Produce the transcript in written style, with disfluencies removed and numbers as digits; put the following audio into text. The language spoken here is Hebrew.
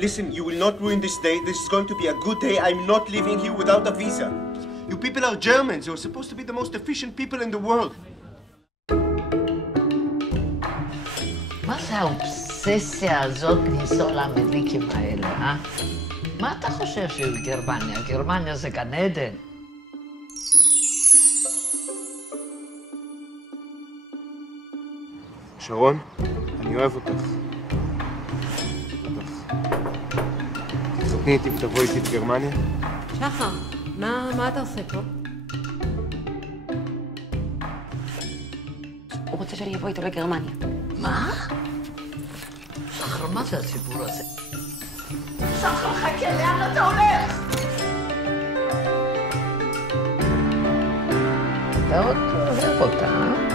Listen, you will not ruin this day. This is going to be a good day. I'm not leaving here without a visa. You people are Germans. You're supposed to be the most efficient people in the world. מה זה האובססיה הזאת לנסוע לאמריקים האלה, אה? מה אתה חושב של גרמניה? גרמניה זה גן עדן. שרון, אני אוהב אותך. תתחתני איתי ותבואי איתי לגרמניה. שחר, מה אתה עושה פה? הוא רוצה שאני אבוא איתו לגרמניה. מה? שחר, מה זה הסיפור הזה? שחר, חכה, לאן אתה הולך? אתה עוד אוהב אותה, אה?